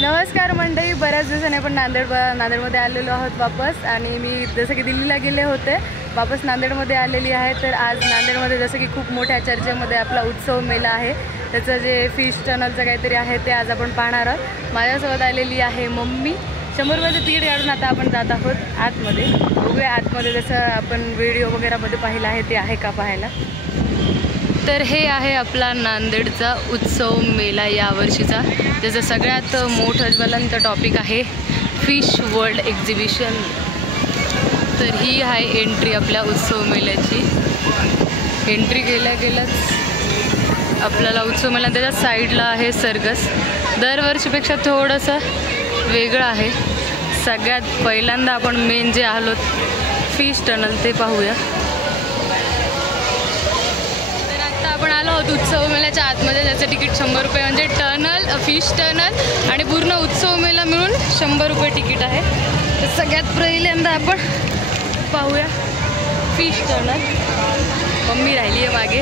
नमस्कार मंडळी, बऱ्याच दिवसांनी आपण नांदेडमध्ये आलेलो आहोत वापस. आणि मी जसं की दिल्लीला गेले होते, वापस नांदेडमध्ये आलेली आहे. तर आज नांदेडमध्ये जसं की खूप मोठ्या चर्चेमध्ये आपला उत्सव मेला आहे, त्याचं जे फिश टनलचं काहीतरी आहे ते आज आपण पाहणार आहोत. माझ्यासोबत आलेली आहे मम्मी. 100 रुपयाचं तिकीट काढून आता आपण जात आहोत आतमध्ये. बघूया आतमध्ये जसं आपण व्हिडिओ वगैरेमध्ये पाहिलं आहे ते आहे का पाहायला. तर हे आहे आपला नांदेडचा उत्सव मेला यावर्षीचा, ज्याचं सगळ्यात मोठं ज्वलंत टॉपिक आहे फिश वर्ल्ड एक्झिबिशन. तर ही आहे एंट्री आपल्या उत्सव मेल्याची. एंट्री गेल्याच आपल्याला उत्सव मेला, त्याच्या साईडला आहे सर्कस. दरवर्षीपेक्षा थोडंसं वेगळं आहे. सगळ्यात पहिल्यांदा आपण मेन जे आलो फिश टनल ते पाहूया. आपण आलो आहोत उत्सव मेल्याच्या आतमध्ये, ज्याचं तिकीट 100 रुपये, म्हणजे टनल फिश टनल आणि पूर्ण उत्सव मेला मिळून 100 रुपये तिकीट आहे. तर सगळ्यात पहिल्यांदा आपण पाहूया फिश टनल. मम्मी राहिली आहे मागे.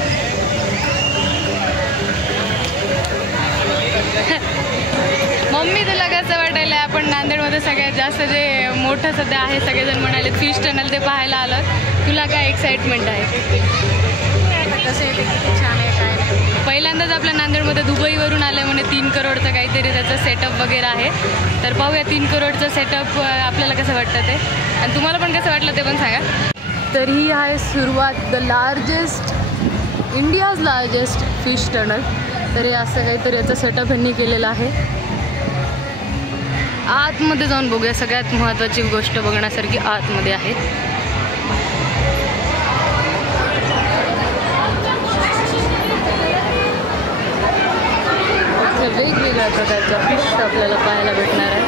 मम्मी तुला कसं वाटायला? आपण नांदेडमध्ये सगळ्यात जास्त जे मोठं सध्या आहे, सगळेजण म्हणाले फिश टनल ते पाहायला आलं. तुला काय एक्साइटमेंट आहे? कसं आहे ते, किती छान आहे काय नाही. पहिल्यांदाच आपल्या नांदेडमध्ये दुबईवरून आलं म्हणे 3 करोडचं काहीतरी त्याचं सेटअप वगैरे आहे. तर पाहूया 3 करोडचं सेटअप आपल्याला कसं वाटतं ते, आणि तुम्हाला पण कसं वाटलं ते पण सांगा. तर ही आहे सुरुवात, the largest, India's largest fish tunnel. तर हे असं काहीतरी याचं सेटअप यांनी केलेलं आहे. आतमध्ये जाऊन बघूया. सगळ्यात महत्त्वाची गोष्ट बघण्यासारखी आतमध्ये आहे. वेगवेगळ्या प्रकारच्या फिश आपल्याला पाहायला भेटणार आहे.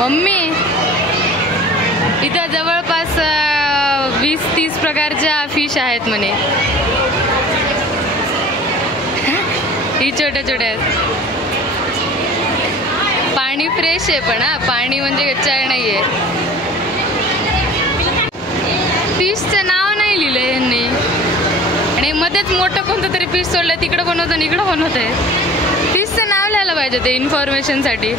मम्मी इथं जवळपास 20-30 प्रकारच्या फिश आहेत म्हणे. ही छोट्या छोट्या आहेत. पाणी फ्रेश आहे पण पाणी म्हणजे गच्चाळ नाही आहे. फिशचं नाव नाही लिहिलं यांनी, आणि मध्येच मोठं कोणतं तरी फिश सोडलं, तिकडं पण होतं आणि इकडं पण होत आहे. फिशचं नाव लिहायला पाहिजे ते इन्फॉर्मेशनसाठी.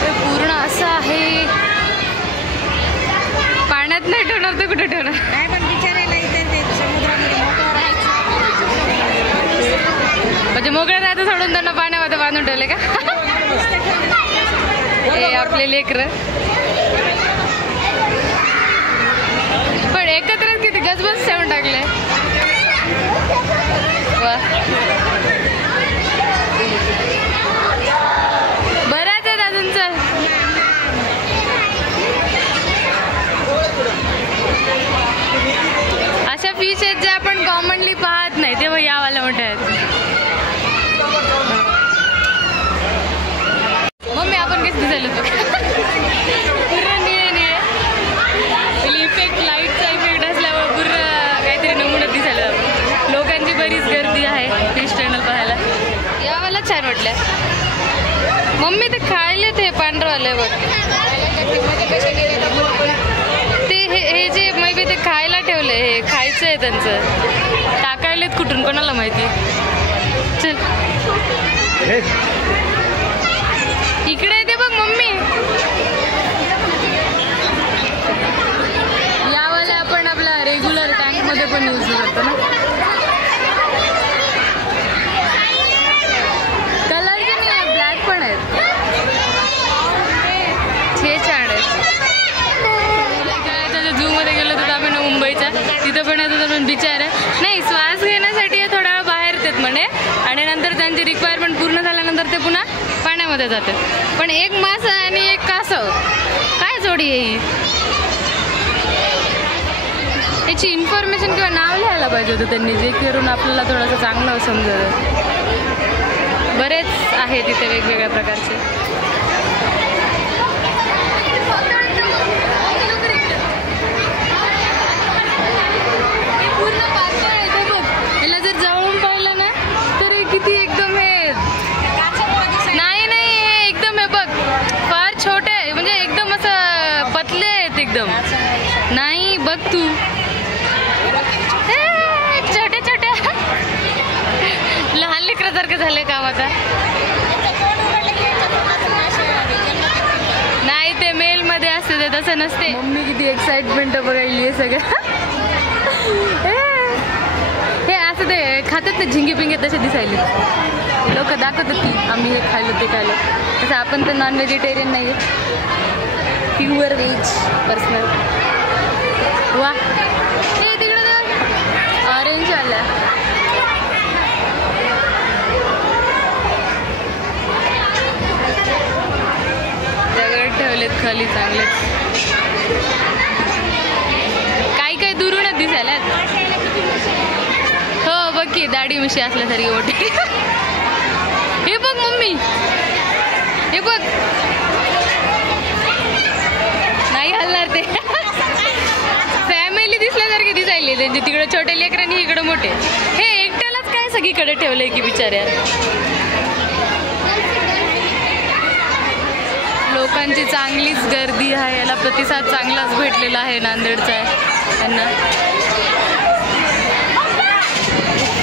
ते पूर्ण असं आहे. पाण्यात नाही ठेवणार तर कुठे ठेवणार? म्हणजे मोकळं राहतं सोडून त्यांना पाण्यामध्ये बांधून ठेवले का? हे आपले लेकरं पण एकत्रच किती गजबज ठेवून टाकले. वा, बराच आहेत अजून. चल, अशा फिश आहेत ज्या आपण कॉमनली पाहत नाही, तेव्हा यावाला मोठ्या आहेत. मम्मी आपण कशी दिसायला होतो? पूर्ण निळे इफेक्ट, लाईटचा इफेक्ट असल्यावर पूर्ण काहीतरी नमुन्यात दिसायला जातो. लोकांची बरीच गर्दी आहे फिश टनल पाहायला. यावाला छान वाटलं. मम्मी ते खायले ते पांढरवाले बघ, ते हे जे मैबी ते खायला ठेवले, हे खायचं आहे त्यांचं. टाकायलेत कुठून कोणाला माहिती. चल इकडे येते बघ मम्मी. यावाला आपण आपला रेग्युलर टँकमध्ये पण यूज करतो ना. कलरचे नाही आहे, ब्लॅक पण आहेत. हे छान आहेत. झू मध्ये गेलो तर आपण मुंबईच्या तिथं पण येतो, तर पण बिचार आहे नाही, श्वास घेण्यासाठी थोडा वेळ बाहेर येतात म्हणे, आणि नंतर त्यांची रिक्वायरमेंट पूर्ण झाल्यानंतर ते पुन्हा पाण्यामध्ये जातात. पण एक मासा आणि एक कासव, काय जोडी आहे ही? याची इन्फॉर्मेशन किंवा नाव लिहायला पाहिजे होतं त्यांनी, जे करून आपल्याला थोडंसं चांगलं समजेल. बरेच आहे तिथे वेगवेगळ्या प्रकारचे. पूर्ण पातळ आहे ते बघ. याला जर जवळून पाहिलं ना तर किती एकदम हे नाही, हे एकदम हे बघ डोक्यासारखं झालंय काम आता. नाही ते मेल मध्ये असते ते तसं नसते. मम्मी किती एक्साइटमेंट बघायली आहे सगळं. हे असं ते खातात ना झिंगे पिंगे तसे दिसायले लोक दाखवतात की आम्ही हे खायलो ते खायलो. तसं आपण तर नॉन व्हेजिटेरियन नाही आहे, प्युअर व्हेज पर्सनल. वा हे तिकडे ऑरेंज आला. दगड ठेवलेत खाली चांगले. काही दुरूनच दिसायला. हो बघ की दाढी मिशी असल्यासारखी मोठी. हे बघ मम्मी, हे बघ नाही हलणार ते. फॅमिली दिसल्यासारखे दिसायले त्यांचे. तिकडे छोटे लेकरांनी इकडे मोठे. हे एकट्यालाच काय सगळीकडे ठेवलंय की बिचाऱ्या. लोकांची चांगलीच गर्दी आहे. याला प्रतिसाद चांगलाच भेटलेला आहे नांदेडचा त्यांना.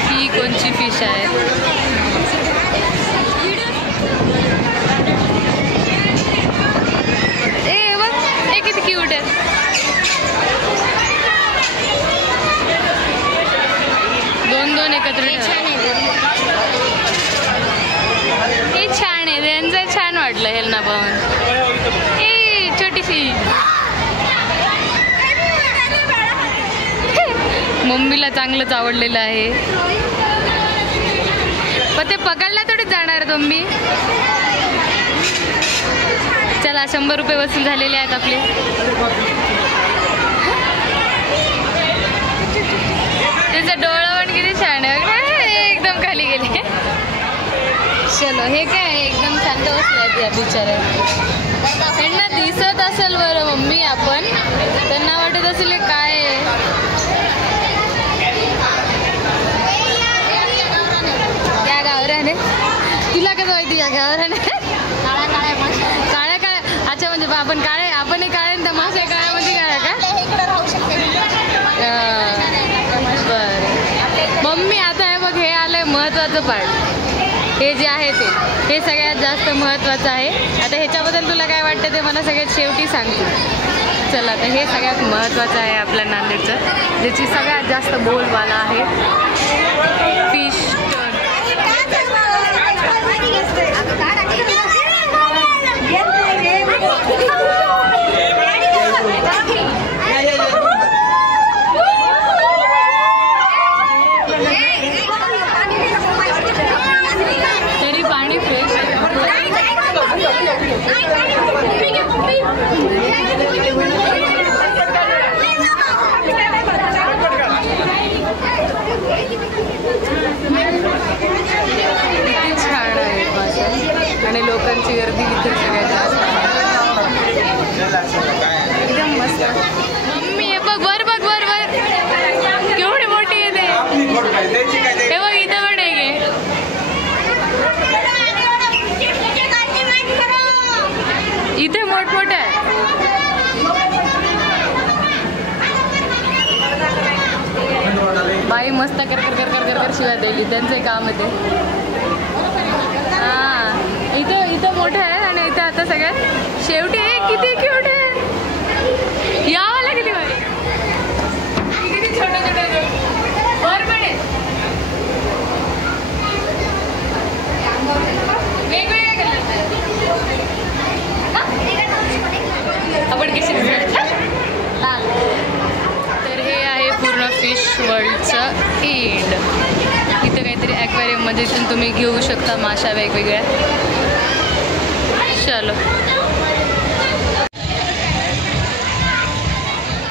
ही कोणची फिश आहे. ए बघ हे किती क्यूट आहे. दोन एकत्र. हे छान आहे. त्यांचं छान वाटलं हेलना पाहून. ए छोटीशी मम्मीला चांगलंच आवडलेलं आहे. पण ते पकडला थोडीच जाणार आहे मम्मी. चला 100 रुपये वसूल झालेले आहेत आपले. त्याचं डोळा पण किती छान आहे. एकदम खाली गेले. चलो हे काय एकदम शांत बसलाय त्या बिचाऱ्या. त्यांना दिसत असेल बरं मम्मी आपण. त्यांना वाटत असेल काय या गावराने. तुला कसं माहिती या गावराने. काळ्या काळ्या. अच्छा म्हणजे आपण काळे, आपण हे काळे ना मासे काळ्या म्हणजे काळ्या का. बरं मम्मी आता हे बघ हे आलंय महत्वाचं पार्ट. हे जे आहे ते हे सगळ्यात जास्त महत्त्वाचं आहे. आता ह्याच्याबद्दल तुला काय वाटतं ते मला सगळ्यात शेवटी सांगते. चला आता हे सगळ्यात महत्त्वाचं आहे आपल्या नांदेडचं, ज्याची सगळ्यात जास्त बोलबाला आहे. फिश तरी पाणी फ्रेश छान आहे आणि लोकांची गर्दी इथे सगळ्यात जास्त एकदम मस्त. मम्मी हे बघ वर बघ वर वर केवढी मोठी आहे ते. हे बघ इथं पण आहे. इथे मोठमोठे आहे. बाई मस्त कर कर कर कर कर शिवाय द्यायली. त्यांचं काम आहे ते. हां इथं इथं मोठं आहे आणि इथं आता सगळ्यात शेवटी किती क्यूट आहे. यावाला किती भारी. किती छोटे छोटे वर पण आहे. वेगवेगळे आपण कशी तर हे आहे पूर्ण फिश वर्ल्डचं एंड. इथं काहीतरी ॲक्वेरियममध्ये इथून तुम्ही घेऊ शकता माशा वेगवेगळ्या. चलो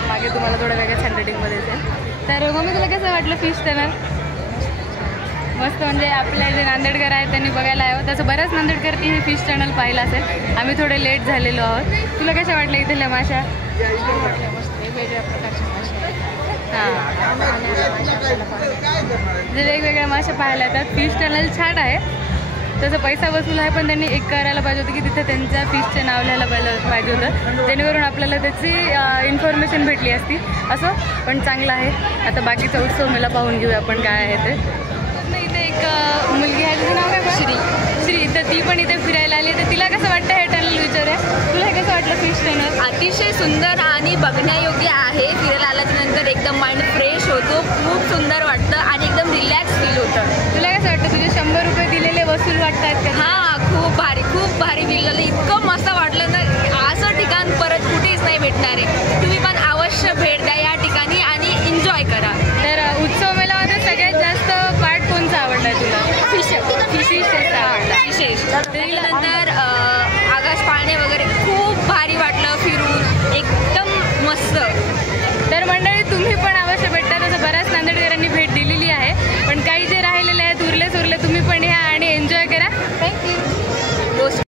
मागे तुम्हाला थोड्या वेगळ्याच हँडरायटिंगमध्ये असेल. तर मम्मी तुला कसं वाटलं फिश टनल. मस्त म्हणजे आपल्या जे नांदेडकर आहेत त्यांनी बघायला यावं. तसं बऱ्याच नांदेडकरती हे फिश टनल पाहिलं असेल. आम्ही थोडे लेट झालेलो आहोत. तुला कशा वाटल्या इथल्या माशा. वेगवेगळ्या प्रकारच्या माशा. हां जे वेगवेगळ्या माशा पाहायला येतात. फिश टनल छान आहे. तसं पैसा वसूल आहे पण त्यांनी एक करायला पाहिजे होतं की तिथे त्यांच्या फिशचं नाव लिहायला पाहिजे होतं. जेणेकरून आपल्याला त्याची इन्फॉर्मेशन भेटली असती. असं पण चांगलं आहे. आता बाकीचा उत्सव मला पाहून घेऊया आपण काय आहे ते. इथे एक मुलगी आहे तिचं नाव श्री, तर ती पण इथे फिरायला आली. तर तिला कसं वाटतं हे टनल विचारूया. तुला हे कसं वाटलं फिश टनल? अतिशय सुंदर आणि बघण्यायोग्य आहे. फिरायला आल्याच्यानंतर एकदम माइंड फ्रेश होतो, खूप सुंदर वाटतं आणि एकदम रिलॅक्स फील होतं. तुला कसं वाटतं तुझे 100 रुपये दिलेले वसूल वाटतात का? हां, खूप भारी